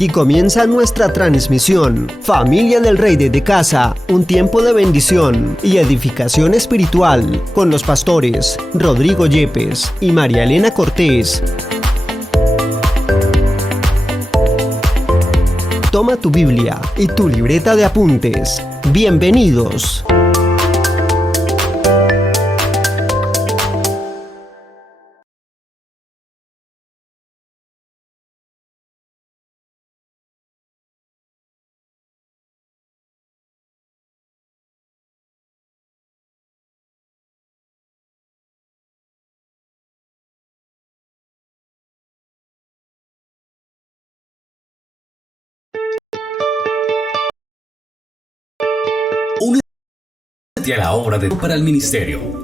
Aquí comienza nuestra transmisión. Familia del Rey desde casa, un tiempo de bendición y edificación espiritual con los pastores Rodrigo Yepes y María Elena Cortés. Toma tu Biblia y tu libreta de apuntes. Bienvenidos. Únete a la obra de para el ministerio.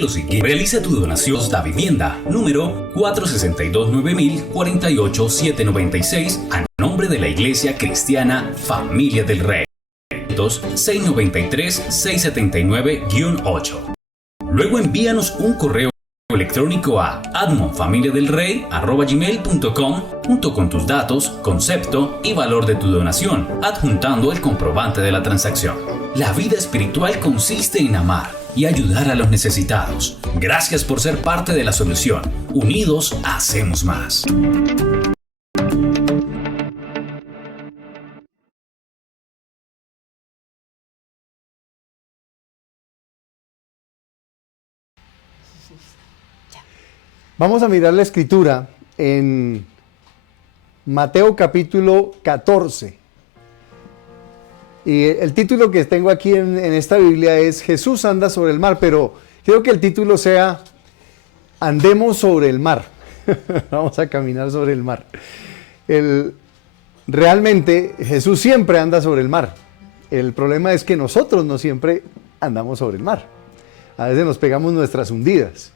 Lo siguiente, realiza tu donación da vivienda número 462-9000-48-796 a nombre de la Iglesia Cristiana Familia del Rey. 693-679-8. Luego envíanos un correo electrónico a admonfamiliadelrey@gmail.com junto con tus datos, concepto y valor de tu donación, adjuntando el comprobante de la transacción. La vida espiritual consiste en amar y ayudar a los necesitados. Gracias por ser parte de la solución. Unidos hacemos más. Vamos a mirar la escritura en Mateo capítulo 14. Y el título que tengo aquí en esta Biblia es Jesús anda sobre el mar, pero quiero que el título sea Andemos sobre el mar. Vamos a caminar sobre el mar. Realmente Jesús siempre anda sobre el mar. El problema es que nosotros no siempre andamos sobre el mar. A veces nos pegamos nuestras hundidas.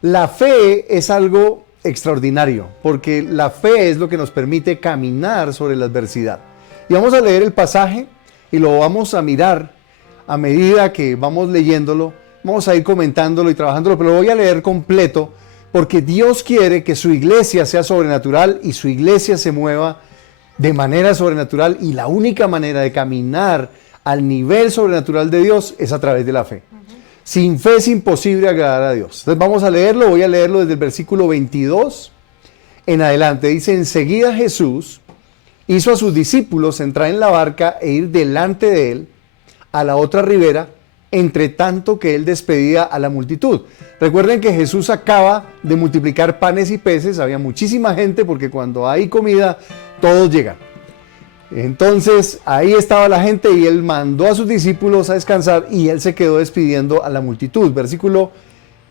La fe es algo extraordinario, porque la fe es lo que nos permite caminar sobre la adversidad. Y vamos a leer el pasaje y lo vamos a mirar a medida que vamos leyéndolo. Vamos a ir comentándolo y trabajándolo, pero lo voy a leer completo, porque Dios quiere que su iglesia sea sobrenatural y su iglesia se mueva de manera sobrenatural, y la única manera de caminar al nivel sobrenatural de Dios es a través de la fe. Sin fe es imposible agradar a Dios. Entonces vamos a leerlo, voy a leerlo desde el versículo 22 en adelante. Dice: enseguida Jesús hizo a sus discípulos entrar en la barca e ir delante de él a la otra ribera, entre tanto que él despedía a la multitud. Recuerden que Jesús acaba de multiplicar panes y peces, había muchísima gente porque cuando hay comida todos llegan. Entonces ahí estaba la gente y él mandó a sus discípulos a descansar y él se quedó despidiendo a la multitud. Versículo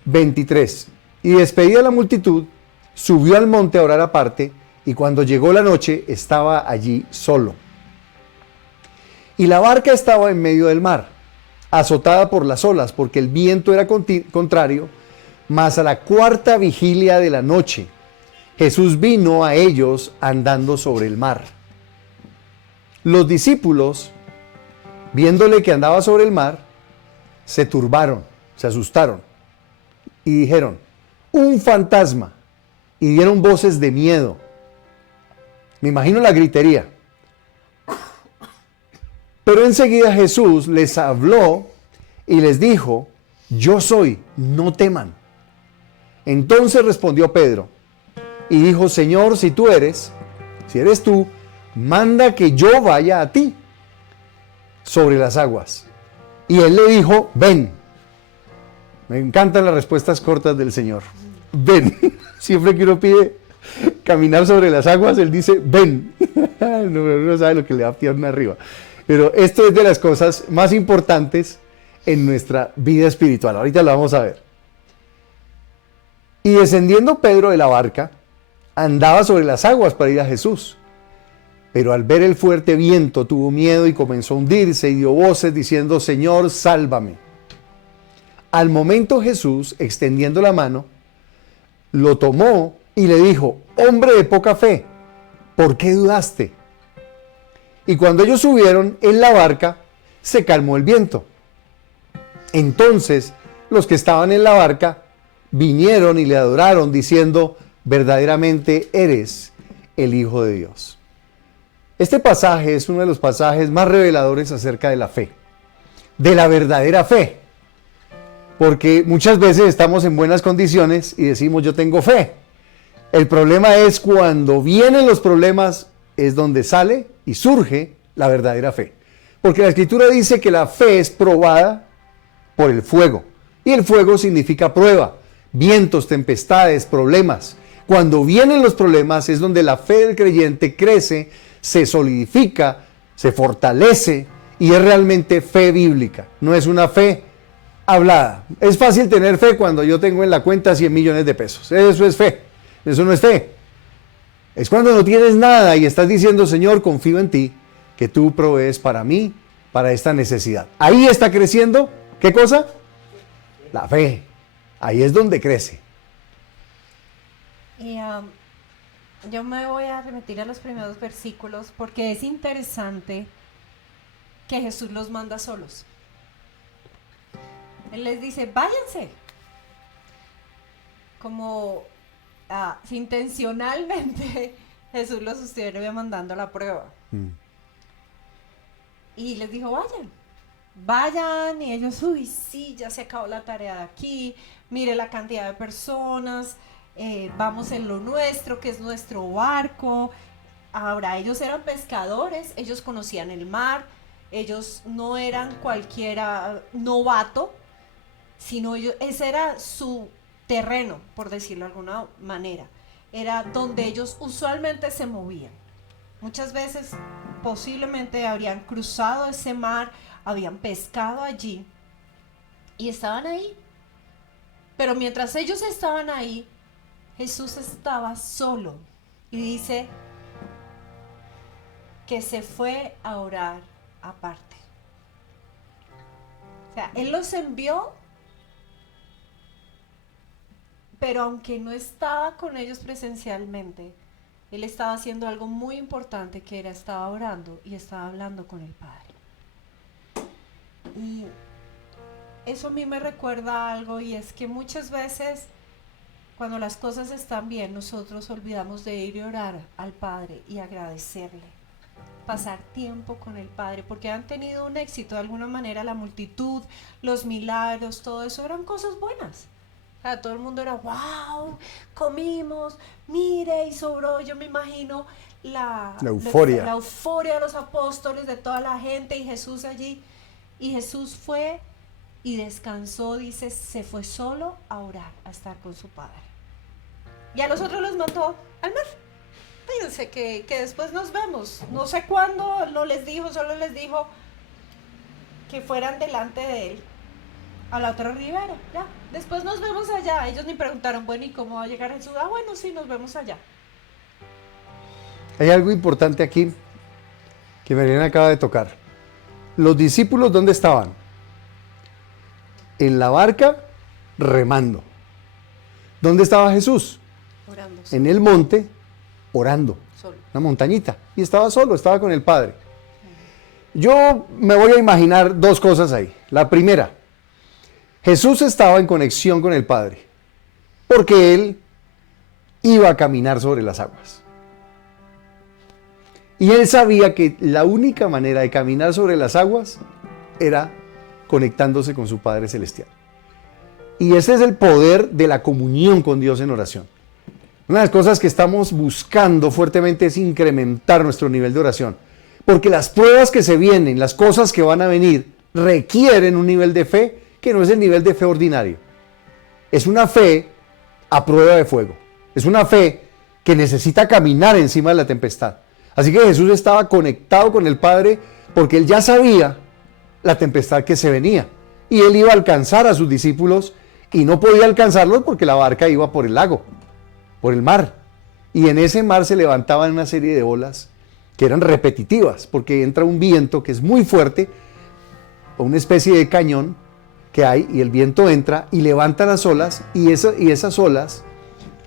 23. Y despedida a la multitud, subió al monte a orar aparte, y cuando llegó la noche estaba allí solo. Y la barca estaba en medio del mar, azotada por las olas, porque el viento era contrario. Mas a la cuarta vigilia de la noche, Jesús vino a ellos andando sobre el mar. Los discípulos, viéndole que andaba sobre el mar, se turbaron, se asustaron y dijeron: un fantasma, y dieron voces de miedo. Me imagino la gritería. Pero enseguida Jesús les habló y les dijo: yo soy, no teman. Entonces respondió Pedro y dijo: Señor, si eres tú, manda que yo vaya a ti sobre las aguas. Y él le dijo: ven. Me encantan las respuestas cortas del Señor. Ven. Siempre que uno pide caminar sobre las aguas, él dice: ven. No sabe lo que le da pierna arriba. Pero esto es de las cosas más importantes en nuestra vida espiritual. Ahorita lo vamos a ver. Y descendiendo Pedro de la barca, andaba sobre las aguas para ir a Jesús. Pero al ver el fuerte viento tuvo miedo y comenzó a hundirse, y dio voces diciendo: Señor, sálvame. Al momento Jesús, extendiendo la mano, lo tomó y le dijo: hombre de poca fe, ¿por qué dudaste? Y cuando ellos subieron en la barca, se calmó el viento. Entonces los que estaban en la barca vinieron y le adoraron, diciendo: verdaderamente eres el Hijo de Dios. Este pasaje es uno de los pasajes más reveladores acerca de la fe, de la verdadera fe. Porque muchas veces estamos en buenas condiciones y decimos yo tengo fe. El problema es cuando vienen los problemas, es donde sale y surge la verdadera fe. Porque la Escritura dice que la fe es probada por el fuego. Y el fuego significa prueba, vientos, tempestades, problemas. Cuando vienen los problemas es donde la fe del creyente crece, se solidifica, se fortalece y es realmente fe bíblica. No es una fe hablada. Es fácil tener fe cuando yo tengo en la cuenta 100 millones de pesos. Eso es fe. Eso no es fe. Es cuando no tienes nada y estás diciendo, Señor, confío en ti, que tú provees para mí, para esta necesidad. Ahí está creciendo, ¿qué cosa? La fe. Ahí es donde crece. Y yo me voy a remitir a los primeros versículos porque es interesante que Jesús los manda solos. Él les dice, váyanse. Como si intencionalmente Jesús los estuviera mandando a la prueba. Y les dijo, vayan, y ellos, uy, sí, ya se acabó la tarea de aquí, mire la cantidad de personas, vamos en lo nuestro, que es nuestro barco. Ahora, ellos eran pescadores, ellos conocían el mar, ellos no eran cualquiera novato, sino ese era su terreno, por decirlo de alguna manera, era donde ellos usualmente se movían. Muchas veces posiblemente habrían cruzado ese mar, habían pescado allí y estaban ahí. Pero mientras ellos estaban ahí, Jesús estaba solo y dice que se fue a orar aparte. O sea, Él los envió, pero aunque no estaba con ellos presencialmente, Él estaba haciendo algo muy importante, que era, estaba orando y estaba hablando con el Padre. Y eso a mí me recuerda algo, y es que muchas veces cuando las cosas están bien, nosotros olvidamos de ir y orar al Padre y agradecerle, pasar tiempo con el Padre, porque han tenido un éxito de alguna manera. La multitud, los milagros, todo eso eran cosas buenas. O sea, todo el mundo era, wow, comimos, mire, y sobró. Yo me imagino la euforia de los apóstoles, de toda la gente, y Jesús allí. Y Jesús fue y descansó, dice, se fue solo a orar, a estar con su Padre. Y a los otros los mandó al mar. Fíjense que después nos vemos. No sé cuándo, no les dijo, solo les dijo que fueran delante de Él a la otra ribera. Ya, después nos vemos allá. Ellos ni preguntaron, bueno, ¿y cómo va a llegar Jesús? Ah, bueno, sí, nos vemos allá. Hay algo importante aquí que Mariana acaba de tocar. Los discípulos, ¿dónde estaban? En la barca, remando. ¿Dónde estaba Jesús? Orando. En el monte, orando. Solo. Una montañita. Y estaba solo, estaba con el Padre. Yo me voy a imaginar dos cosas ahí. La primera, Jesús estaba en conexión con el Padre, porque Él iba a caminar sobre las aguas. Y Él sabía que la única manera de caminar sobre las aguas era conectándose con su Padre Celestial. Y ese es el poder de la comunión con Dios en oración. Una de las cosas que estamos buscando fuertemente es incrementar nuestro nivel de oración. Porque las pruebas que se vienen, las cosas que van a venir, requieren un nivel de fe que no es el nivel de fe ordinario. Es una fe a prueba de fuego. Es una fe que necesita caminar encima de la tempestad. Así que Jesús estaba conectado con el Padre porque Él ya sabía la tempestad que se venía. Y Él iba a alcanzar a sus discípulos y no podía alcanzarlos porque la barca iba por el lago, por el mar. Y en ese mar se levantaban una serie de olas que eran repetitivas porque entra un viento que es muy fuerte, o una especie de cañón que hay, y el viento entra y levanta las olas, y esas olas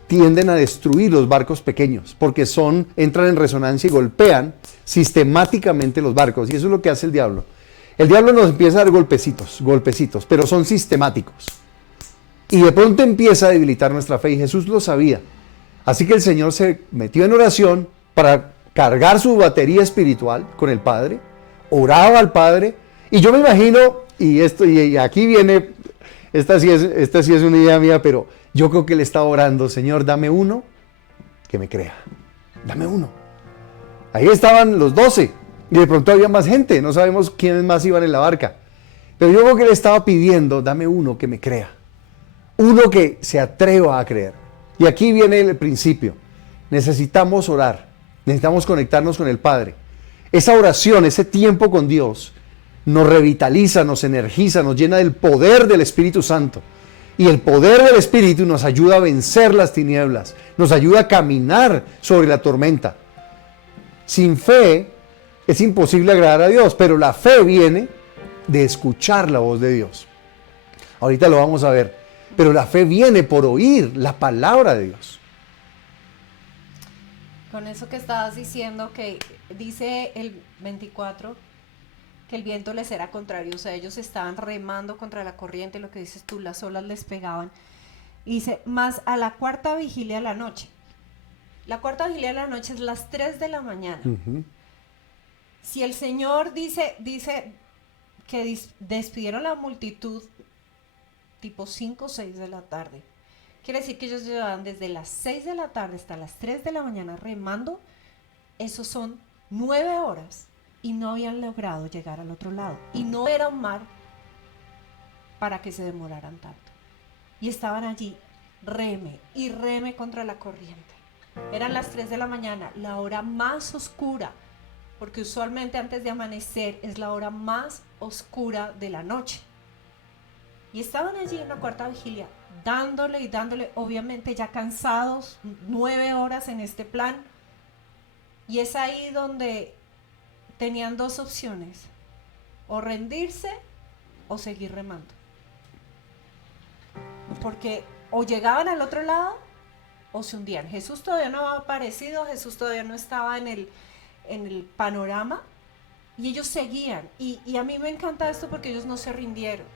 tienden a destruir los barcos pequeños porque entran en resonancia y golpean sistemáticamente los barcos. Y eso es lo que hace el diablo. El diablo nos empieza a dar golpecitos, pero son sistemáticos. Y de pronto empieza a debilitar nuestra fe, y Jesús lo sabía. Así que el Señor se metió en oración para cargar su batería espiritual con el Padre, oraba al Padre, y yo me imagino, y aquí viene, esta sí es una idea mía, pero yo creo que él estaba orando: Señor, dame uno que me crea, dame uno. Ahí estaban los 12, y de pronto había más gente, no sabemos quiénes más iban en la barca, pero yo creo que él estaba pidiendo: dame uno que me crea, uno que se atreva a creer. Y aquí viene el principio: necesitamos orar, necesitamos conectarnos con el Padre. Esa oración, ese tiempo con Dios, nos revitaliza, nos energiza, nos llena del poder del Espíritu Santo. Y el poder del Espíritu nos ayuda a vencer las tinieblas, nos ayuda a caminar sobre la tormenta. Sin fe es imposible agradar a Dios, pero la fe viene de escuchar la voz de Dios. Ahorita lo vamos a ver, pero la fe viene por oír la palabra de Dios. Con eso que estabas diciendo, que dice el 24, que el viento les era contrario, o sea, ellos estaban remando contra la corriente, lo que dices tú, las olas les pegaban. Y dice, más a la cuarta vigilia de la noche. La cuarta vigilia de la noche es las 3 de la mañana. Si el Señor dice que despidieron la multitud tipo 5 o 6 de la tarde, quiere decir que ellos llevaban desde las 6 de la tarde hasta las 3 de la mañana remando. Esos son 9 horas y no habían logrado llegar al otro lado. Y no era un mar para que se demoraran tanto. Y estaban allí, reme y reme contra la corriente. Eran las 3 de la mañana, la hora más oscura, porque usualmente antes de amanecer es la hora más oscura de la noche. Y estaban allí en la cuarta vigilia, dándole y dándole, obviamente ya cansados, 9 horas en este plan. Y es ahí donde tenían dos opciones: o rendirse o seguir remando. Porque o llegaban al otro lado o se hundían. Jesús todavía no había aparecido, Jesús todavía no estaba en el panorama, y ellos seguían. Y a mí me encanta esto porque ellos no se rindieron.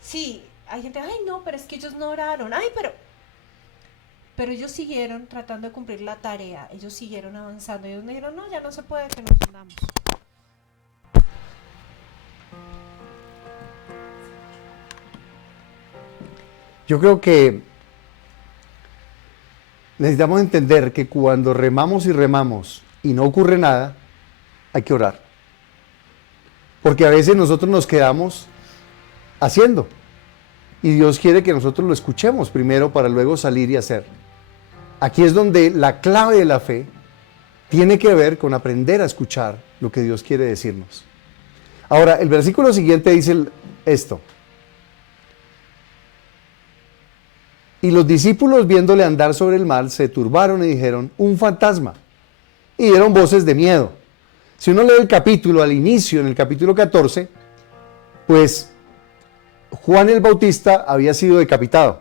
Sí, hay gente, ay no, pero es que ellos no oraron, ay, pero ellos siguieron tratando de cumplir la tarea, ellos siguieron avanzando. Ellos me dijeron, no, ya no se puede, que nos hundamos. Yo creo que necesitamos entender que cuando remamos y no ocurre nada, hay que orar. Porque a veces nosotros nos quedamos haciendo, y Dios quiere que nosotros lo escuchemos primero para luego salir y hacer. Aquí es donde la clave de la fe tiene que ver con aprender a escuchar lo que Dios quiere decirnos. Ahora, el versículo siguiente dice esto: y los discípulos, viéndole andar sobre el mar, se turbaron y dijeron: un fantasma, y dieron voces de miedo. Si uno lee el capítulo al inicio, en el capítulo 14, pues Juan el Bautista había sido decapitado.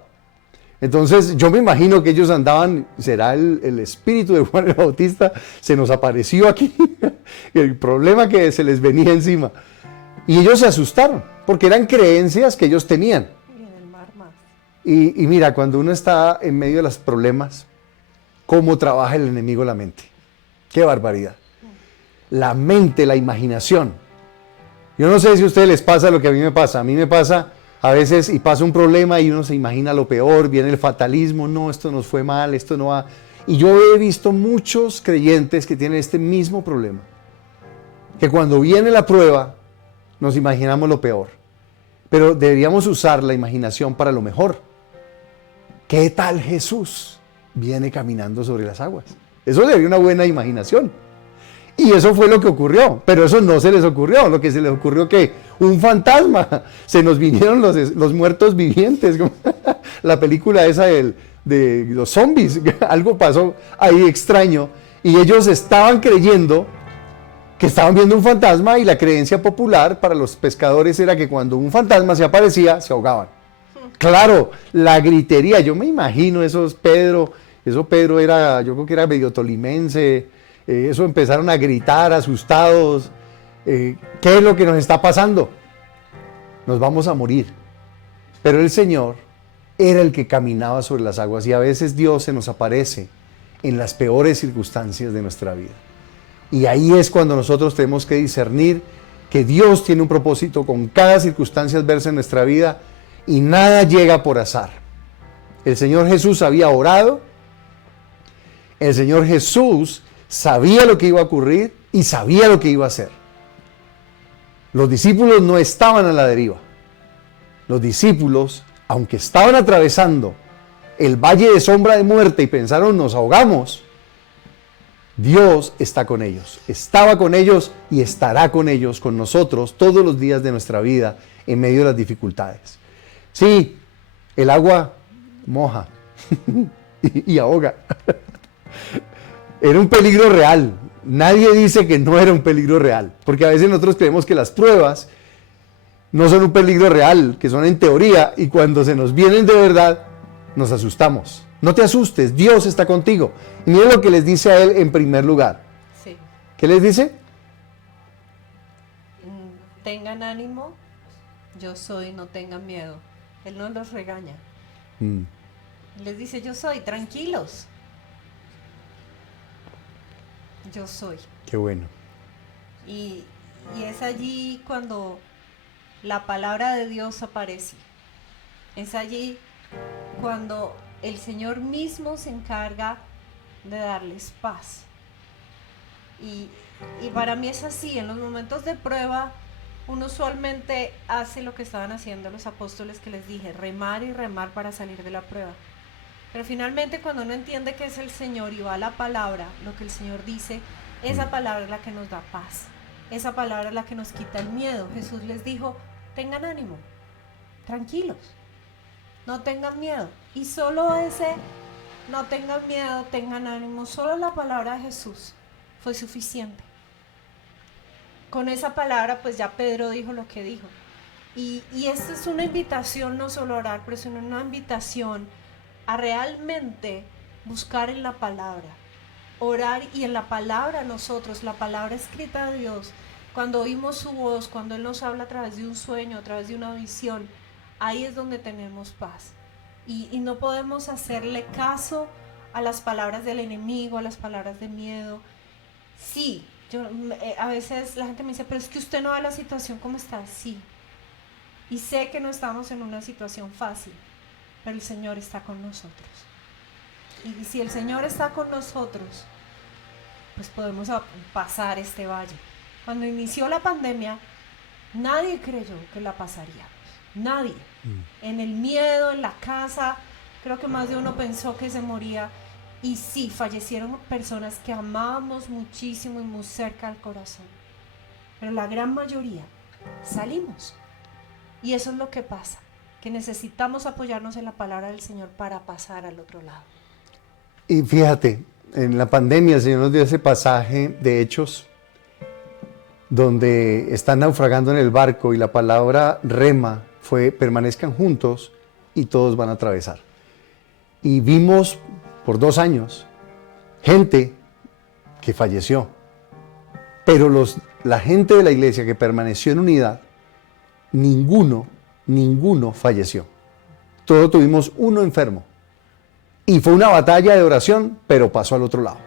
Entonces yo me imagino que ellos andaban, será el espíritu de Juan el Bautista, se nos apareció aquí, el problema que se les venía encima. Y ellos se asustaron, porque eran creencias que ellos tenían. Y en el mar más. Y mira, cuando uno está en medio de los problemas, ¿cómo trabaja el enemigo la mente? ¡Qué barbaridad! La mente, la imaginación. Yo no sé si a ustedes les pasa lo que a mí me pasa. A mí me pasa a veces, y pasa un problema y uno se imagina lo peor, viene el fatalismo, no, esto nos fue mal, esto no va. Y yo he visto muchos creyentes que tienen este mismo problema. Que cuando viene la prueba, nos imaginamos lo peor. Pero deberíamos usar la imaginación para lo mejor. ¿Qué tal Jesús viene caminando sobre las aguas? Eso sería una buena imaginación. Y eso fue lo que ocurrió, pero eso no se les ocurrió. Lo que se les ocurrió, que un fantasma, se nos vinieron los muertos vivientes, la película esa de los zombies, algo pasó ahí extraño, y ellos estaban creyendo que estaban viendo un fantasma, y la creencia popular para los pescadores era que cuando un fantasma se aparecía, se ahogaban. Claro, la gritería, yo me imagino eso Pedro era, yo creo que era medio tolimense. Eso empezaron a gritar asustados. ¿Qué es lo que nos está pasando? Nos vamos a morir. Pero el Señor era el que caminaba sobre las aguas, y a veces Dios se nos aparece en las peores circunstancias de nuestra vida. Y ahí es cuando nosotros tenemos que discernir que Dios tiene un propósito con cada circunstancia adversa en nuestra vida y nada llega por azar. El Señor Jesús había orado, el Señor Jesús sabía lo que iba a ocurrir y sabía lo que iba a hacer. Los discípulos no estaban a la deriva. Los discípulos, aunque estaban atravesando el valle de sombra de muerte y pensaron nos ahogamos, Dios está con ellos, estaba con ellos y estará con ellos, con nosotros, todos los días de nuestra vida en medio de las dificultades. Sí, el agua moja y ahoga. Era un peligro real. Nadie dice que no era un peligro real, porque a veces nosotros creemos que las pruebas no son un peligro real, que son en teoría, y cuando se nos vienen de verdad, nos asustamos. No te asustes, Dios está contigo. Y miren lo que les dice a él en primer lugar. Sí. ¿Qué les dice? Tengan ánimo, yo soy, no tengan miedo. Él no los regaña. Les dice, yo soy, tranquilos. Yo soy. Qué bueno. Y es allí cuando la palabra de Dios aparece. Es allí cuando el Señor mismo se encarga de darles paz. Y para mí es así, en los momentos de prueba, uno usualmente hace lo que estaban haciendo los apóstoles que les dije, remar y remar para salir de la prueba. Pero finalmente cuando uno entiende que es el Señor y va a la palabra, lo que el Señor dice, esa palabra es la que nos da paz. Esa palabra es la que nos quita el miedo. Jesús les dijo, tengan ánimo, tranquilos, no tengan miedo. Y solo ese, no tengan miedo, tengan ánimo, solo la palabra de Jesús fue suficiente. Con esa palabra pues ya Pedro dijo lo que dijo. Y esta es una invitación no solo a orar, pero es una invitación a realmente buscar en la palabra, orar y en la palabra nosotros, la palabra escrita de Dios, cuando oímos su voz, cuando Él nos habla a través de un sueño, a través de una visión, ahí es donde tenemos paz. Y no podemos hacerle caso a las palabras del enemigo, a las palabras de miedo. Sí, a veces la gente me dice, pero es que usted no ve la situación como está. Sí, y sé que no estamos en una situación fácil, pero el Señor está con nosotros. Y si el Señor está con nosotros, pues podemos pasar este valle. Cuando inició la pandemia, nadie creyó que la pasaríamos. Nadie. En el miedo, en la casa, creo que más de uno pensó que se moría. Y sí, fallecieron personas que amábamos muchísimo y muy cerca al corazón. Pero la gran mayoría salimos. Y eso es lo que pasa, que necesitamos apoyarnos en la palabra del Señor para pasar al otro lado. Y fíjate, en la pandemia el Señor nos dio ese pasaje de Hechos, donde están naufragando en el barco y la palabra rema fue permanezcan juntos y todos van a atravesar. Y vimos por 2 años gente que falleció, pero la gente de la iglesia que permaneció en unidad, ninguno falleció. Todos tuvimos uno enfermo. Y fue una batalla de oración, pero pasó al otro lado.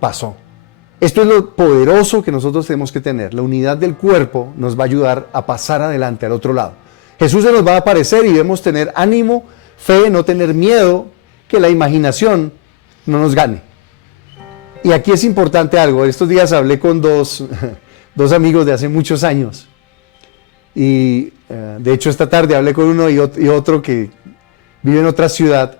Pasó. Esto es lo poderoso que nosotros tenemos que tener. La unidad del cuerpo nos va a ayudar a pasar adelante al otro lado. Jesús se nos va a aparecer y debemos tener ánimo, fe, no tener miedo, que la imaginación no nos gane. Y aquí es importante algo. Estos días hablé con dos amigos de hace muchos años. Y de hecho esta tarde hablé con uno y otro que vive en otra ciudad.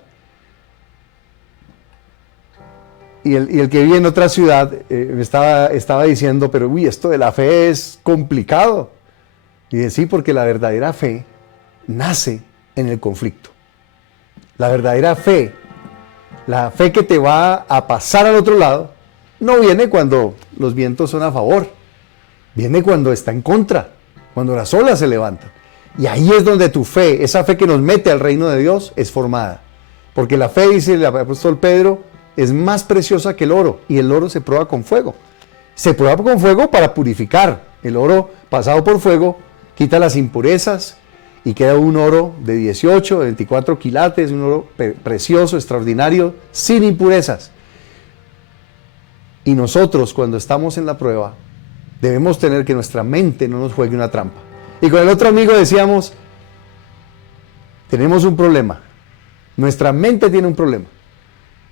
Y el que vive en otra ciudad me estaba diciendo, pero esto de la fe es complicado. Y dije, sí, porque la verdadera fe nace en el conflicto. La verdadera fe, la fe que te va a pasar al otro lado, no viene cuando los vientos son a favor, viene cuando está en contra, cuando las olas se levantan. Y ahí es donde tu fe, esa fe que nos mete al reino de Dios, es formada. Porque la fe, dice el apóstol Pedro, es más preciosa que el oro, y el oro se prueba con fuego. Se prueba con fuego para purificar. El oro pasado por fuego quita las impurezas y queda un oro de 18, de 24 quilates, un oro precioso, extraordinario, sin impurezas. Y nosotros, cuando estamos en la prueba, debemos tener que nuestra mente no nos juegue una trampa. Y con el otro amigo decíamos, tenemos un problema. Nuestra mente tiene un problema.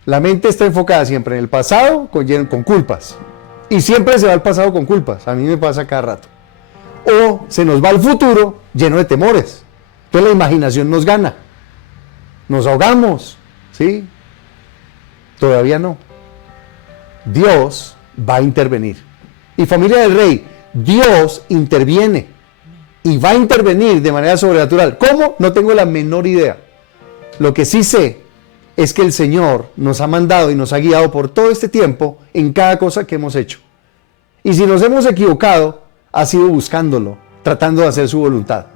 La mente está enfocada siempre en el pasado con culpas. Y siempre se va al pasado con culpas. A mí me pasa cada rato. O se nos va al futuro lleno de temores. Entonces la imaginación nos gana. Nos ahogamos. ¿Sí? Todavía no. Dios va a intervenir. Y familia del Rey, Dios interviene. Y va a intervenir de manera sobrenatural. ¿Cómo? No tengo la menor idea. Lo que sí sé es que el Señor nos ha mandado y nos ha guiado por todo este tiempo en cada cosa que hemos hecho. Y si nos hemos equivocado, ha sido buscándolo, tratando de hacer su voluntad.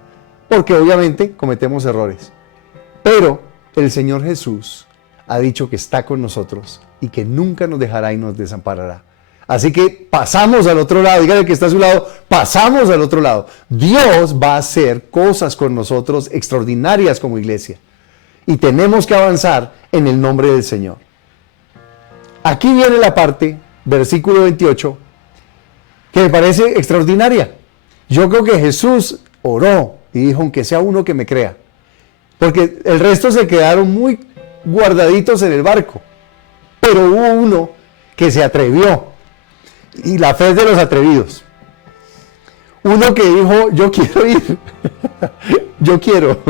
Porque obviamente cometemos errores. Pero el Señor Jesús ha dicho que está con nosotros y que nunca nos dejará y nos desamparará. Así que pasamos al otro lado, dígale que está a su lado, pasamos al otro lado. Dios va a hacer cosas con nosotros extraordinarias como iglesia. Y tenemos que avanzar en el nombre del Señor. Aquí viene la parte, versículo 28, que me parece extraordinaria. Yo creo que Jesús oró y dijo, aunque sea uno que me crea. Porque el resto se quedaron muy guardaditos en el barco. Pero hubo uno que se atrevió. Y la fe es de los atrevidos. Uno que dijo, yo quiero ir. Yo quiero.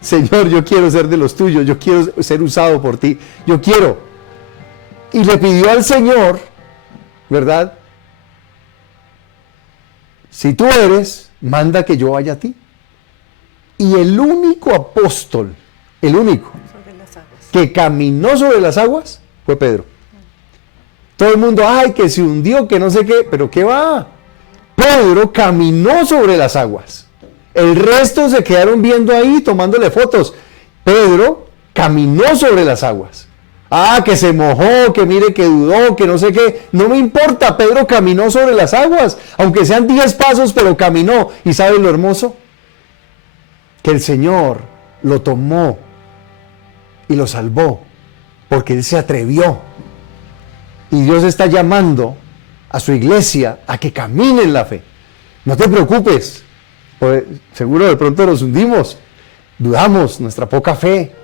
Señor, yo quiero ser de los tuyos. Yo quiero ser usado por ti. Yo quiero. Y le pidió al Señor, ¿verdad? Si tú eres, manda que yo vaya a ti. Y el único apóstol, el único, que caminó sobre las aguas, fue Pedro. Todo el mundo, ay, que se hundió, que no sé qué, pero ¿qué va? Pedro caminó sobre las aguas. El resto se quedaron viendo ahí, tomándole fotos. Pedro caminó sobre las aguas. Ah, que se mojó, que mire que dudó, que no sé qué. No me importa, Pedro caminó sobre las aguas. Aunque sean 10 pasos, pero caminó. ¿Y saben lo hermoso? Que el Señor lo tomó y lo salvó. Porque Él se atrevió. Y Dios está llamando a su iglesia a que camine en la fe. No te preocupes. Pues, seguro de pronto nos hundimos. Dudamos, nuestra poca fe.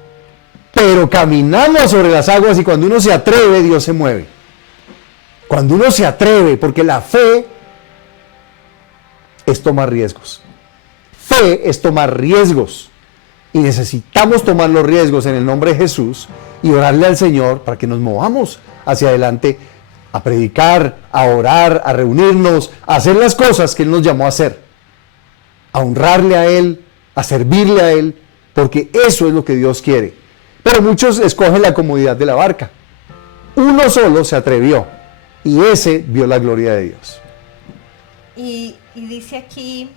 Pero caminamos sobre las aguas y cuando uno se atreve, Dios se mueve. Cuando uno se atreve, porque la fe es tomar riesgos. Fe es tomar riesgos. Y necesitamos tomar los riesgos en el nombre de Jesús y orarle al Señor para que nos movamos hacia adelante a predicar, a orar, a reunirnos, a hacer las cosas que Él nos llamó a hacer. A honrarle a Él, a servirle a Él, porque eso es lo que Dios quiere. Pero muchos escogen la comodidad de la barca. Uno solo se atrevió y ese vio la gloria de Dios. Y dice aquí,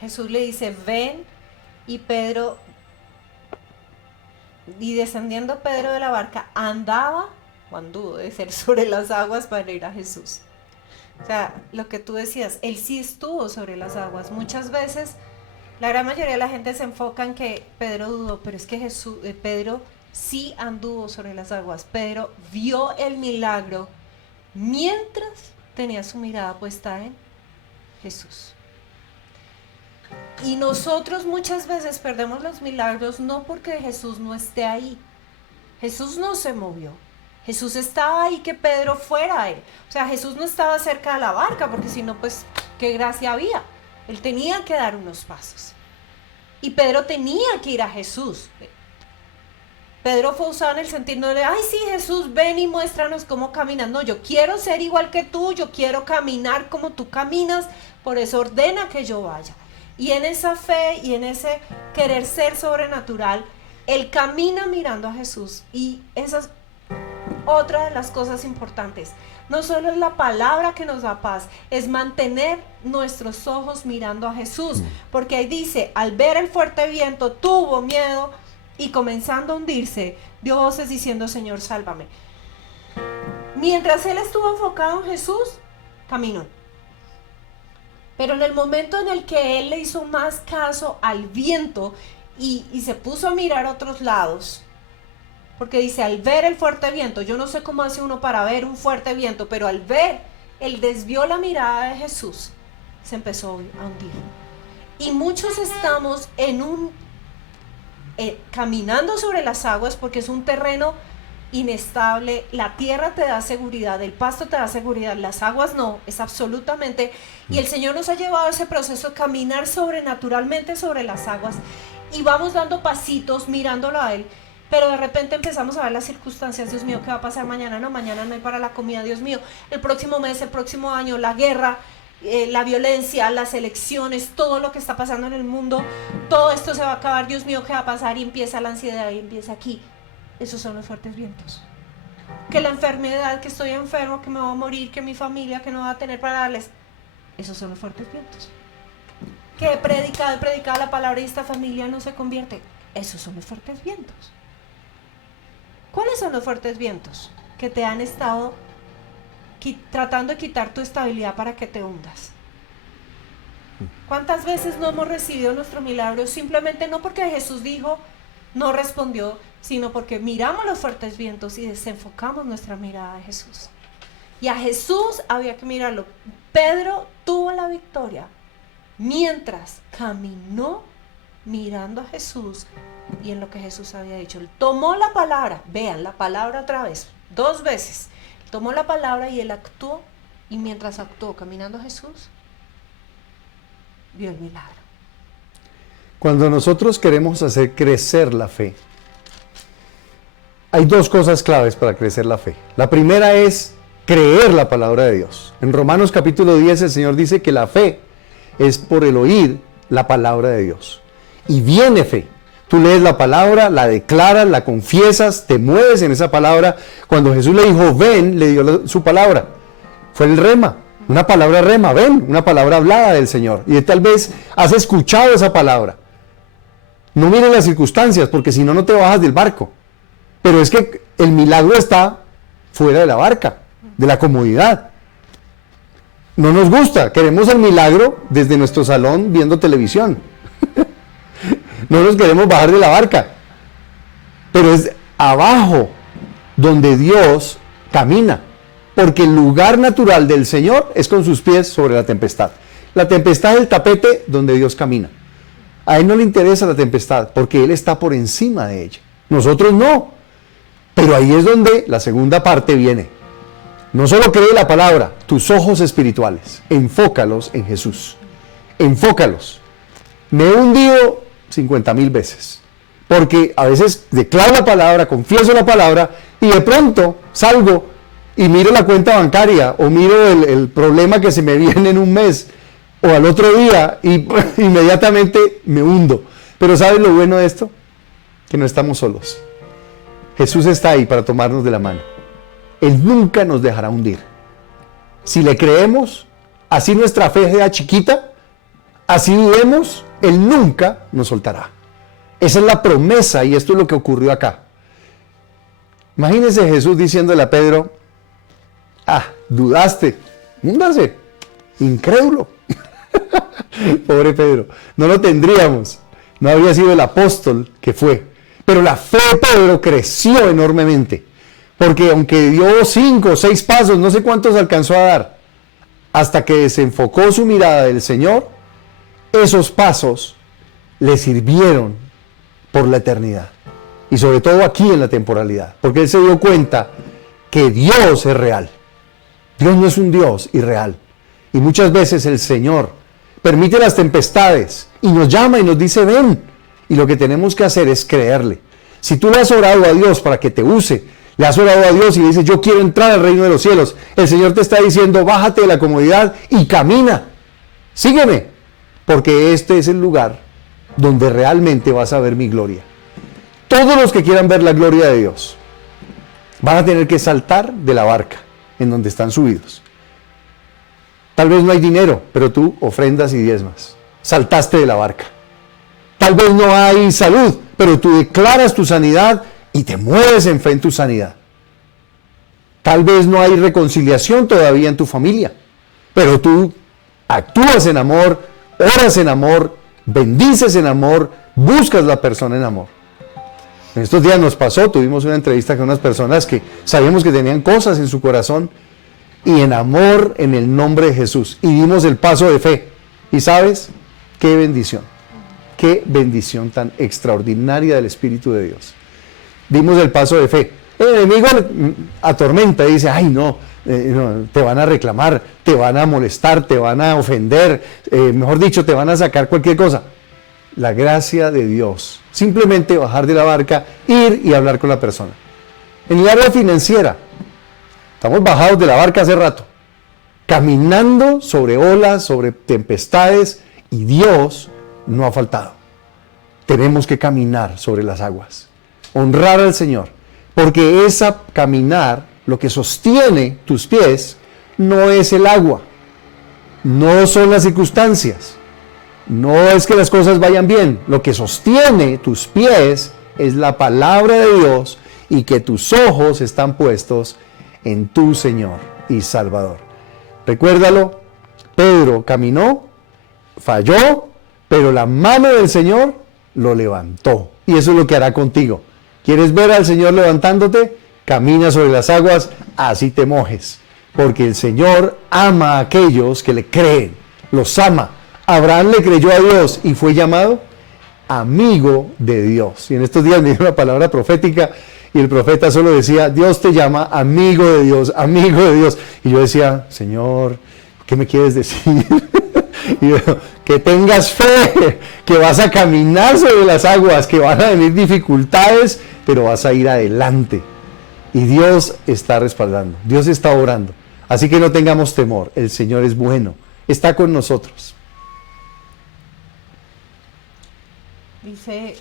Jesús le dice, ven, y Pedro, y descendiendo Pedro de la barca, andaba, o anduvo de ser, sobre las aguas para ir a Jesús. O sea, lo que tú decías, él sí estuvo sobre las aguas. Muchas veces, la gran mayoría de la gente se enfoca en que Pedro dudó, pero es que Pedro sí anduvo sobre las aguas. Pedro vio el milagro mientras tenía su mirada puesta en Jesús. Y nosotros muchas veces perdemos los milagros no porque Jesús no esté ahí. Jesús no se movió. Jesús estaba ahí que Pedro fuera a él. O sea, Jesús no estaba cerca de la barca porque si no, pues, ¿qué gracia había? Él tenía que dar unos pasos. Y Pedro tenía que ir a Jesús. Pedro fue usado en el sentido de, ay sí, Jesús, ven y muéstranos cómo caminas. No, yo quiero ser igual que tú, yo quiero caminar como tú caminas, por eso ordena que yo vaya. Y en esa fe y en ese querer ser sobrenatural, él camina mirando a Jesús. Y esa es otra de las cosas importantes. No solo es la palabra que nos da paz, es mantener nuestros ojos mirando a Jesús. Porque ahí dice, al ver el fuerte viento, tuvo miedo y comenzando a hundirse, dio voces diciendo, Señor, sálvame. Mientras él estuvo enfocado en Jesús, caminó. Pero en el momento en el que él le hizo más caso al viento y se puso a mirar a otros lados, Porque dice, al ver el fuerte viento, yo no sé cómo hace uno para ver un fuerte viento, pero al ver, él desvió la mirada de Jesús, se empezó a hundir. Y muchos estamos caminando sobre las aguas porque es un terreno inestable, la tierra te da seguridad, el pasto te da seguridad, las aguas no, es absolutamente, y el Señor nos ha llevado a ese proceso de caminar sobrenaturalmente sobre las aguas, y vamos dando pasitos mirándolo a Él, pero de repente empezamos a ver las circunstancias. Dios mío, ¿qué va a pasar mañana? No, mañana no hay para la comida. Dios mío, el próximo mes, el próximo año, la guerra, la violencia, las elecciones, todo lo que está pasando en el mundo, todo esto se va a acabar. Dios mío, ¿qué va a pasar? Y empieza la ansiedad y empieza aquí. Esos son los fuertes vientos. Que la enfermedad, que estoy enfermo, que me voy a morir, que mi familia, que no va a tener para darles. Esos son los fuertes vientos. Que he predicado la palabra y esta familia no se convierte. Esos son los fuertes vientos. ¿Cuáles son los fuertes vientos que te han estado tratando de quitar tu estabilidad para que te hundas? ¿Cuántas veces no hemos recibido nuestro milagro simplemente no porque Jesús dijo, no respondió, sino porque miramos los fuertes vientos y desenfocamos nuestra mirada a Jesús? Y a Jesús había que mirarlo. Pedro tuvo la victoria mientras caminó mirando a Jesús y en lo que Jesús había dicho. Él tomó la palabra, vean la palabra otra vez, 2 veces. Tomó la palabra y él actuó, y mientras actuó caminando a Jesús, vio el milagro. Cuando nosotros queremos hacer crecer la fe, hay 2 cosas claves para crecer la fe. La primera es creer la palabra de Dios. En Romanos capítulo 10 el Señor dice que la fe es por el oír la palabra de Dios. Y viene fe. Tú lees la palabra, la declaras, la confiesas, te mueves en esa palabra. Cuando Jesús le dijo, ven, le dio su palabra. Fue el rema, una palabra rema, ven, una palabra hablada del Señor. Y tal vez has escuchado esa palabra. No mires las circunstancias, porque si no, no te bajas del barco. Pero es que el milagro está fuera de la barca, de la comodidad. No nos gusta, queremos el milagro desde nuestro salón viendo televisión. No nos queremos bajar de la barca. Pero es abajo donde Dios camina. Porque el lugar natural del Señor es con sus pies sobre la tempestad. La tempestad es el tapete donde Dios camina. A Él no le interesa la tempestad porque Él está por encima de ella. Nosotros no. Pero ahí es donde la segunda parte viene. No solo cree la palabra, tus ojos espirituales, enfócalos en Jesús. Enfócalos. Me he hundido 50,000 veces. Porque a veces declaro la palabra, confieso la palabra y de pronto salgo y miro la cuenta bancaria o miro el problema que se me viene en un mes o al otro día y inmediatamente me hundo. Pero ¿sabes lo bueno de esto? Que no estamos solos. Jesús está ahí para tomarnos de la mano. Él nunca nos dejará hundir. Si le creemos, así nuestra fe sea chiquita, así dudemos, Él nunca nos soltará. Esa es la promesa y esto es lo que ocurrió acá. Imagínense Jesús diciéndole a Pedro, dudaste, húndase, incrédulo. Pobre Pedro, no lo tendríamos, no habría sido el apóstol que fue. Pero la fe de Pedro creció enormemente, porque aunque dio 5 o 6 pasos, no sé cuántos alcanzó a dar, hasta que desenfocó su mirada del Señor, esos pasos le sirvieron por la eternidad. Y sobre todo aquí en la temporalidad, porque él se dio cuenta que Dios es real. Dios no es un Dios irreal. Y muchas veces el Señor permite las tempestades y nos llama y nos dice, ven. Y lo que tenemos que hacer es creerle. Si tú le has orado a Dios para que te use, le has orado a Dios y le dices, yo quiero entrar al reino de los cielos, el Señor te está diciendo, bájate de la comodidad y camina. Sígueme, porque este es el lugar donde realmente vas a ver mi gloria. Todos los que quieran ver la gloria de Dios van a tener que saltar de la barca en donde están subidos. Tal vez no hay dinero, pero tú ofrendas y diezmas. Saltaste de la barca. Tal vez no hay salud, pero tú declaras tu sanidad y te mueves en fe en tu sanidad. Tal vez no hay reconciliación todavía en tu familia, pero tú actúas en amor, oras en amor, bendices en amor, buscas la persona en amor. En estos días nos pasó, tuvimos una entrevista con unas personas que sabíamos que tenían cosas en su corazón y en amor en el nombre de Jesús. Y dimos el paso de fe. Y ¿sabes? Qué bendición tan extraordinaria del Espíritu de Dios. Dimos el paso de fe. El enemigo atormenta y dice, ay no, te van a reclamar, te van a molestar, te van a ofender, mejor dicho, te van a sacar cualquier cosa. La gracia de Dios, simplemente bajar de la barca, ir y hablar con la persona. En el área financiera, estamos bajados de la barca hace rato, caminando sobre olas, sobre tempestades, y Dios no ha faltado. Tenemos que caminar sobre las aguas, honrar al Señor, porque esa caminar, lo que sostiene tus pies, no es el agua, no son las circunstancias, no es que las cosas vayan bien. Lo que sostiene tus pies es la palabra de Dios y que tus ojos están puestos en tu Señor y Salvador. Recuérdalo, Pedro caminó, falló, pero la mano del Señor lo levantó. Y eso es lo que hará contigo. ¿Quieres ver al Señor levantándote? Camina sobre las aguas, así te mojes. Porque el Señor ama a aquellos que le creen, los ama. Abraham le creyó a Dios y fue llamado amigo de Dios. Y en estos días me dio una palabra profética y el profeta solo decía, Dios te llama amigo de Dios, amigo de Dios. Y yo decía, Señor, ¿qué me quieres decir? Y yo, que tengas fe, que vas a caminar sobre las aguas, que van a venir dificultades, pero vas a ir adelante. Y Dios está respaldando, Dios está orando. Así que no tengamos temor, el Señor es bueno, está con nosotros. Dice,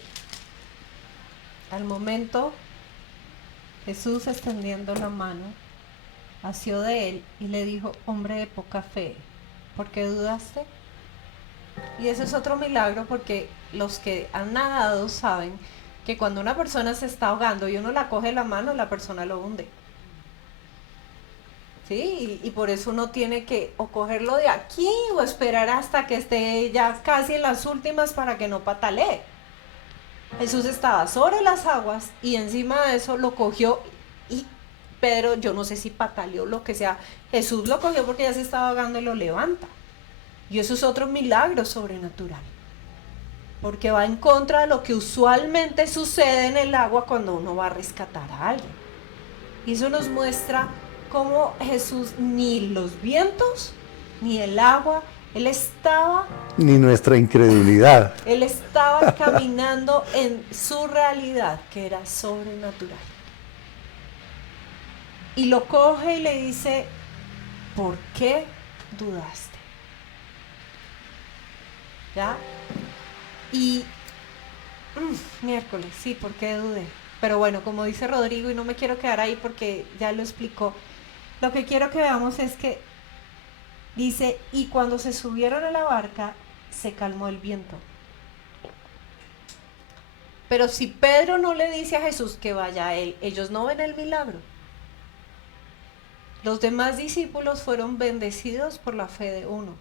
al momento Jesús extendiendo la mano, asió de él y le dijo, hombre de poca fe, ¿por qué dudaste? Y ese es otro milagro, porque los que han nadado saben que cuando una persona se está ahogando y uno la coge la mano, la persona lo hunde. ¿Sí? Y por eso uno tiene que o cogerlo de aquí o esperar hasta que esté ya casi en las últimas para que no patalee. Jesús estaba sobre las aguas y encima de eso lo cogió y Pedro, yo no sé si pataleó, lo que sea, Jesús lo cogió porque ya se estaba ahogando y lo levanta. Y eso es otro milagro sobrenatural, porque va en contra de lo que usualmente sucede en el agua cuando uno va a rescatar a alguien. Y eso nos muestra cómo Jesús, ni los vientos, ni el agua, Él estaba... Ni nuestra incredulidad. Él estaba caminando en su realidad, que era sobrenatural. Y lo coge y le dice, ¿por qué dudaste? ¿Ya? Y... miércoles, sí, ¿por qué dudé? Pero bueno, como dice Rodrigo, y no me quiero quedar ahí porque ya lo explicó, lo que quiero que veamos es que dice, y cuando se subieron a la barca, se calmó el viento. Pero si Pedro no le dice a Jesús que vaya a él, ellos no ven el milagro. Los demás discípulos fueron bendecidos por la fe de uno.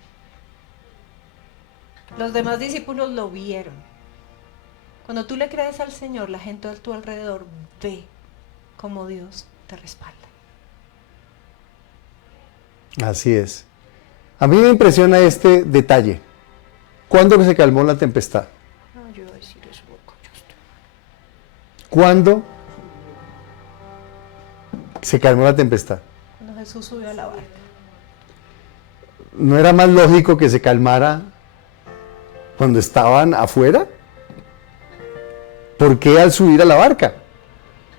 Los demás discípulos lo vieron. Cuando tú le crees al Señor, la gente a tu alrededor ve cómo Dios te respalda. Así es. A mí me impresiona este detalle. ¿Cuándo se calmó la tempestad? No, yo iba a decir eso, justo. ¿Cuándo se calmó la tempestad? Cuando Jesús subió a la barca. ¿No era más lógico que se calmara cuando estaban afuera? ¿Por qué al subir a la barca?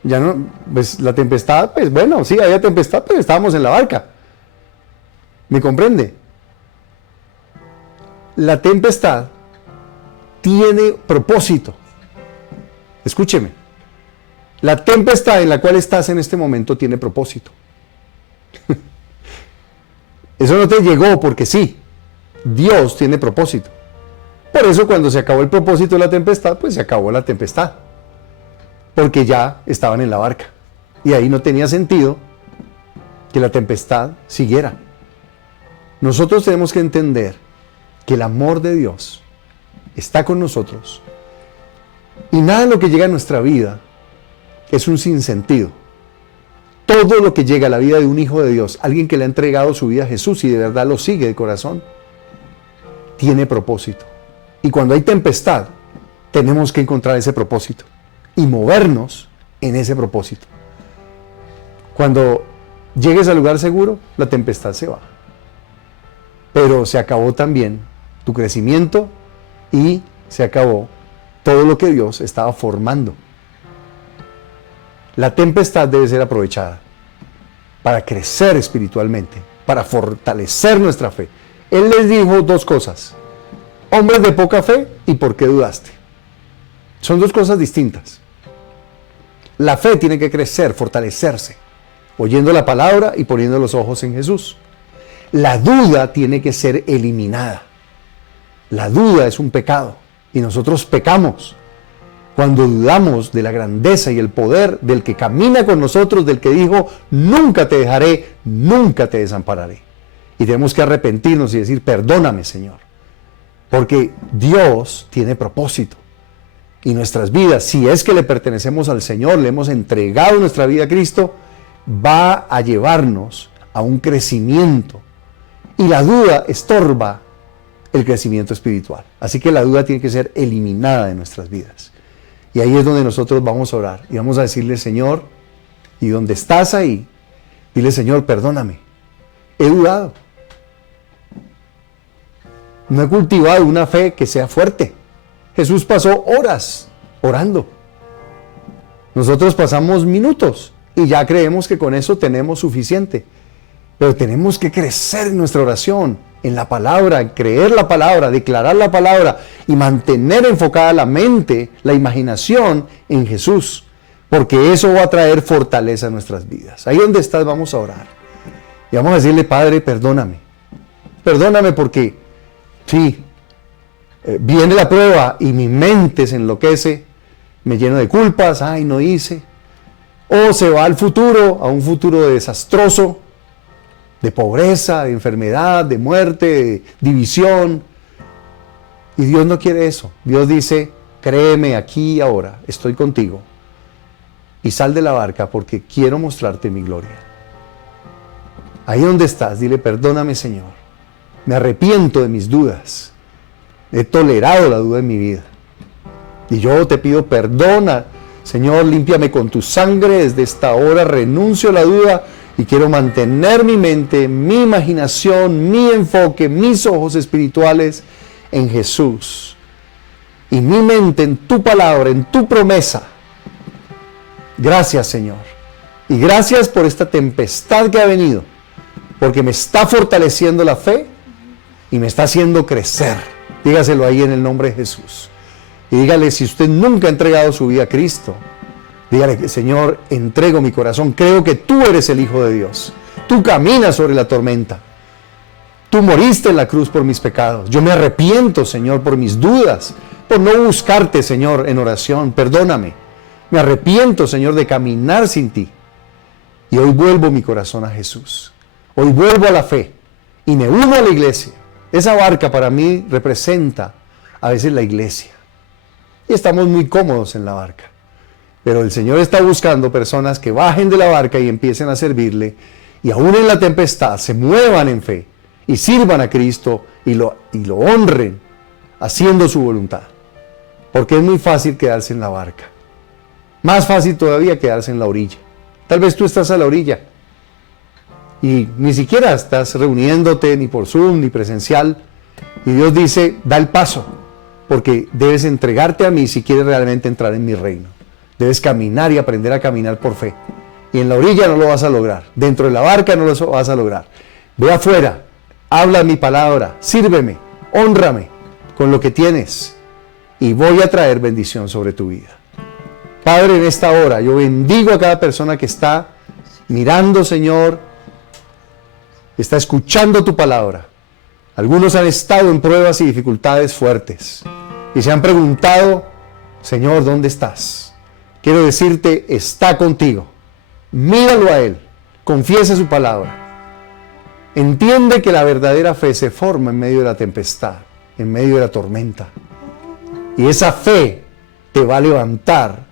Ya no, pues la tempestad, pues bueno, sí, había tempestad, pero estábamos en la barca. ¿Me comprende? La tempestad tiene propósito. Escúcheme. La tempestad en la cual estás en este momento tiene propósito. Eso no te llegó porque sí. Dios tiene propósito. Por eso cuando se acabó el propósito de la tempestad, pues se acabó la tempestad. Porque ya estaban en la barca. Y ahí no tenía sentido que la tempestad siguiera. Nosotros tenemos que entender que el amor de Dios está con nosotros. Y nada de lo que llega a nuestra vida es un sinsentido. Todo lo que llega a la vida de un hijo de Dios, alguien que le ha entregado su vida a Jesús y de verdad lo sigue de corazón, tiene propósito. Y cuando hay tempestad, tenemos que encontrar ese propósito y movernos en ese propósito. Cuando llegues al lugar seguro, la tempestad se va. Pero se acabó también tu crecimiento y se acabó todo lo que Dios estaba formando. La tempestad debe ser aprovechada para crecer espiritualmente, para fortalecer nuestra fe. Él les dijo dos cosas: hombres de poca fe y ¿por qué dudaste? Son dos cosas distintas. La fe tiene que crecer, fortalecerse, oyendo la palabra y poniendo los ojos en Jesús. La duda tiene que ser eliminada. La duda es un pecado y nosotros pecamos cuando dudamos de la grandeza y el poder del que camina con nosotros, del que dijo: nunca te dejaré, nunca te desampararé. Y tenemos que arrepentirnos y decir: perdóname, Señor, porque Dios tiene propósito. Y nuestras vidas, si es que le pertenecemos al Señor, le hemos entregado nuestra vida a Cristo, va a llevarnos a un crecimiento. Y la duda estorba el crecimiento espiritual. Así que la duda tiene que ser eliminada de nuestras vidas. Y ahí es donde nosotros vamos a orar y vamos a decirle: Señor, y donde estás ahí, dile: Señor, perdóname, he dudado. No he cultivado una fe que sea fuerte. Jesús pasó horas orando. Nosotros pasamos minutos y ya creemos que con eso tenemos suficiente. Pero tenemos que crecer en nuestra oración, en la palabra, en creer la palabra, declarar la palabra y mantener enfocada la mente, la imaginación en Jesús, porque eso va a traer fortaleza a nuestras vidas. Ahí donde estás vamos a orar y vamos a decirle: Padre, perdóname. Perdóname porque sí, viene la prueba y mi mente se enloquece, me lleno de culpas, ay, no hice. O se va al futuro, a un futuro desastroso, de pobreza, de enfermedad, de muerte, de división. Y Dios no quiere eso. Dios dice: créeme, aquí y ahora, estoy contigo. Y sal de la barca porque quiero mostrarte mi gloria. Ahí donde estás, dile: perdóname, Señor. Me arrepiento de mis dudas. He tolerado la duda en mi vida. Y yo te pido perdona, Señor, límpiame con tu sangre. Desde esta hora renuncio a la duda y quiero mantener mi mente, mi imaginación, mi enfoque, mis ojos espirituales en Jesús. Y mi mente en tu palabra, en tu promesa. Gracias, Señor. Y gracias por esta tempestad que ha venido, porque me está fortaleciendo la fe y me está haciendo crecer. Dígaselo ahí en el nombre de Jesús. Y dígale: si usted nunca ha entregado su vida a Cristo, dígale: Señor, entrego mi corazón, creo que tú eres el Hijo de Dios. Tú caminas sobre la tormenta. Tú moriste en la cruz por mis pecados. Yo me arrepiento, Señor, por mis dudas, por no buscarte, Señor, en oración. Perdóname. Me arrepiento, Señor, de caminar sin ti. Y hoy vuelvo mi corazón a Jesús. Hoy vuelvo a la fe y me uno a la iglesia. Esa barca para mí representa a veces la iglesia. Y estamos muy cómodos en la barca. Pero el Señor está buscando personas que bajen de la barca y empiecen a servirle. Y aún en la tempestad se muevan en fe y sirvan a Cristo y lo honren haciendo su voluntad. Porque es muy fácil quedarse en la barca. Más fácil todavía quedarse en la orilla. Tal vez tú estás a la orilla y ni siquiera estás reuniéndote ni por Zoom ni presencial. Y Dios dice: da el paso, porque debes entregarte a mí si quieres realmente entrar en mi reino. Debes caminar y aprender a caminar por fe. Y en la orilla no lo vas a lograr. Dentro de la barca no lo vas a lograr. Ve afuera, habla mi palabra, sírveme, hónrame con lo que tienes y voy a traer bendición sobre tu vida. Padre, en esta hora yo bendigo a cada persona que está mirando, Señor, está escuchando tu palabra. Algunos han estado en pruebas y dificultades fuertes y se han preguntado: Señor, ¿dónde estás? Quiero decirte: está contigo. Míralo a Él, confiesa su palabra. Entiende que la verdadera fe se forma en medio de la tempestad, en medio de la tormenta. Y esa fe te va a levantar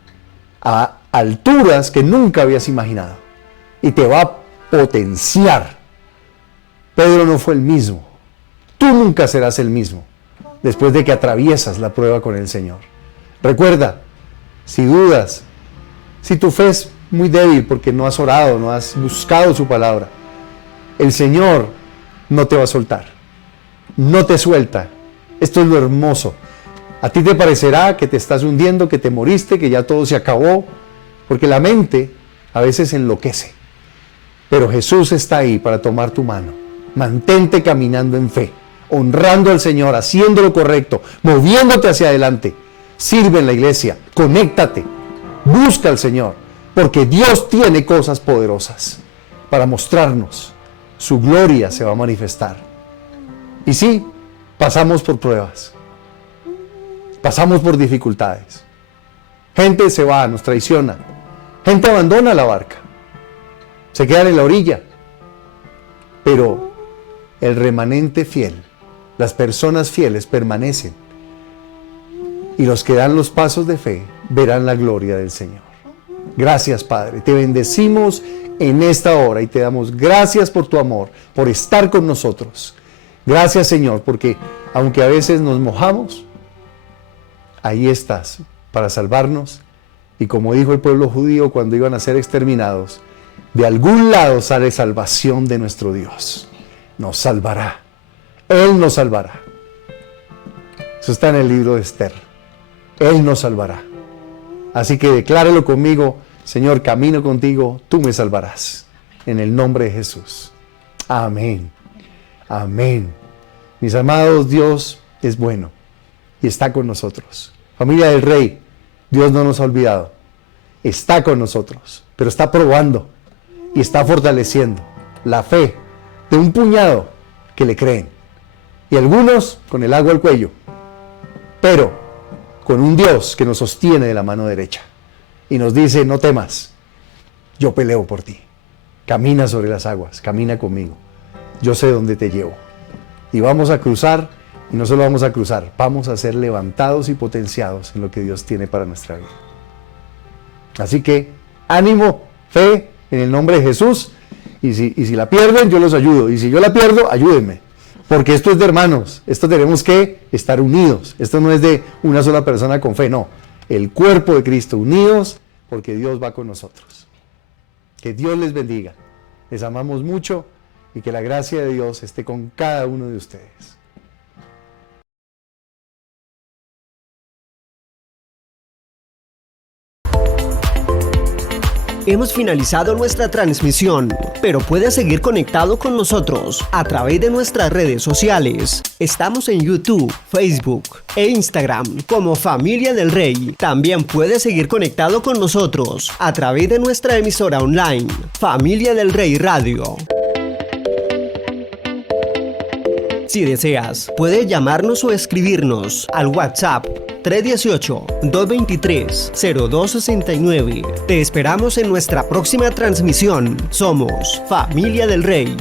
a alturas que nunca habías imaginado y te va a potenciar. Pedro no fue el mismo. Tú nunca serás el mismo después de que atraviesas la prueba con el Señor. Recuerda, si dudas, si tu fe es muy débil porque no has orado, no has buscado su palabra, el Señor no te va a soltar, no te suelta. Esto es lo hermoso. A ti te parecerá que te estás hundiendo, que te moriste, que ya todo se acabó, porque la mente a veces enloquece. Pero Jesús está ahí para tomar tu mano. Mantente caminando en fe, honrando al Señor, haciendo lo correcto, moviéndote hacia adelante. Sirve en la iglesia, conéctate, busca al Señor, porque Dios tiene cosas poderosas para mostrarnos. Su gloria se va a manifestar. Y sí, pasamos por pruebas, pasamos por dificultades. Gente se va, nos traiciona, gente abandona la barca, se quedan en la orilla, pero el remanente fiel, las personas fieles permanecen, y los que dan los pasos de fe verán la gloria del Señor. Gracias, Padre, te bendecimos en esta hora y te damos gracias por tu amor, por estar con nosotros. Gracias, Señor, porque aunque a veces nos mojamos, ahí estás para salvarnos. Y como dijo el pueblo judío cuando iban a ser exterminados, de algún lado sale salvación de nuestro Dios. Nos salvará. Él nos salvará. Eso está en el libro de Esther. Él nos salvará. Así que decláralo conmigo: Señor, camino contigo, tú me salvarás. En el nombre de Jesús. Amén. Amén. Mis amados, Dios es bueno y está con nosotros. Familia del Rey, Dios no nos ha olvidado. Está con nosotros, pero está probando y está fortaleciendo la fe de un puñado que le creen. Y algunos con el agua al cuello, pero con un Dios que nos sostiene de la mano derecha y nos dice: no temas, yo peleo por ti. Camina sobre las aguas, camina conmigo. Yo sé dónde te llevo. Y vamos a cruzar, y no solo vamos a cruzar, vamos a ser levantados y potenciados en lo que Dios tiene para nuestra vida. Así que, ánimo, fe, en el nombre de Jesús. Y si la pierden, yo los ayudo. Y si yo la pierdo, ayúdenme. Porque esto es de hermanos. Esto tenemos que estar unidos. Esto no es de una sola persona con fe, no. El cuerpo de Cristo, unidos, porque Dios va con nosotros. Que Dios les bendiga. Les amamos mucho y que la gracia de Dios esté con cada uno de ustedes. Hemos finalizado nuestra transmisión, pero puedes seguir conectado con nosotros a través de nuestras redes sociales. Estamos en YouTube, Facebook e Instagram como Familia del Rey. También puedes seguir conectado con nosotros a través de nuestra emisora online, Familia del Rey Radio. Si deseas, puedes llamarnos o escribirnos al WhatsApp 318-223-0269. Te esperamos en nuestra próxima transmisión. Somos Familia del Rey.